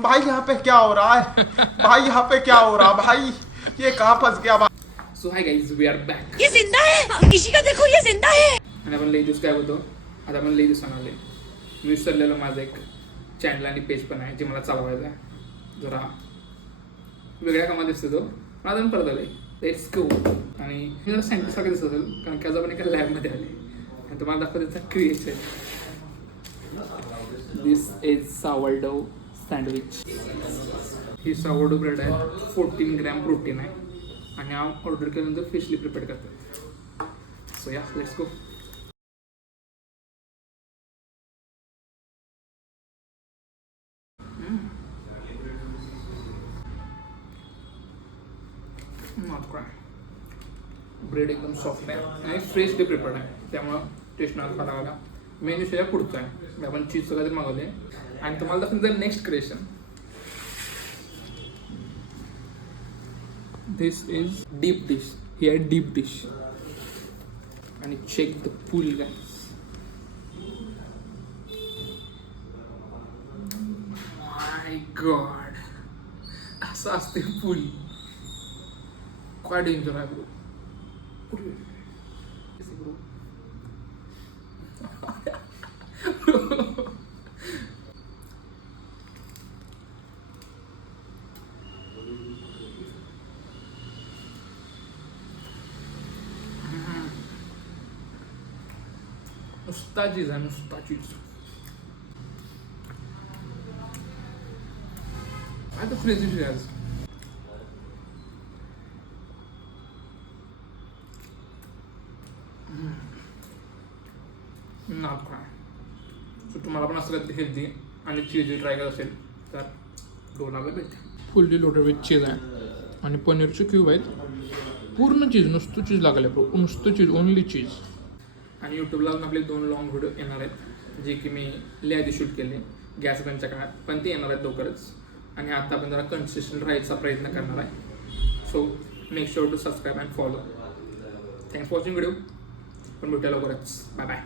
भाई यहाँ पे क्या हो रहा है? भाई यहाँ पे क्या हो रहा भाई? ये कहाँ फंस गया भाई? So hi guys, we are back. ये जिंदा है, किसी का देखो ये जिंदा है. आणि आपण लई दिवस काय होतो, आता आपण लई दिवसानं आले. मी विसरलेलो माझं एक चॅनल आणि पेज पण आहे जे मला चालवायचं आहे. जरा वेगळ्या कामात दिसतो तो, पण आता परत आले. Let's go. आणि हे जरा सायंटिस्ट सारखं दिसत असेल कारण की आज आपण एका लॅबमध्ये आले आणि तुम्हाला दाखवतो त्याचा creation. This is sourdough sandwich. He sourdough bread आहे, 14 ग्रॅम प्रोटीन आहे आणि ऑर्डर केल्यानंतर फ्रेशली प्रिपेअर करतात. सो या let's go. Not cry. Bread एकदम सॉफ्ट आहे आणि फ्रेशली प्रिपेअर्ड आहे, त्यामुळं टेस्ट नाही खायला आला. मेन विषय पुढचा आहे, आपण चीजचं काहीतरी मागवले आणि तुम्हाला दाखवलं next creation. This is deep dish. ही आहे डीप डिश आणि check the pool guys. My god, असं असते पूल. काय डेंजर आहे ब्रो. नुसता चीज आहे, नुसता चीज. आता फ्रेश आज. Not cry. सो तुम्हाला पण असं काहीतरी हेल्दी आणि चीज ट्राय करत असेल तर डोलाला भेट. फुल्ली लोडेड विथ चीज आहे आणि पनीरचे क्यूब आहेत. पूर्ण चीज, नुसतं चीज लागलं आहे ब्रो, नुसतं चीज, ओनली चीज. आणि यूट्यूबला आपले 2 लॉंग व्हिडिओ येणार आहेत जे की मी आधी शूट केले गॅस बंदच्या काळात, पण ते येणार आहेत लवकरच. आणि आता आपण जरा कन्सिस्टंट राहायचा प्रयत्न करणार आहे. So make sure to subscribe and follow. Thanks for watching video. पण भेटूया लवकरच. Bye bye.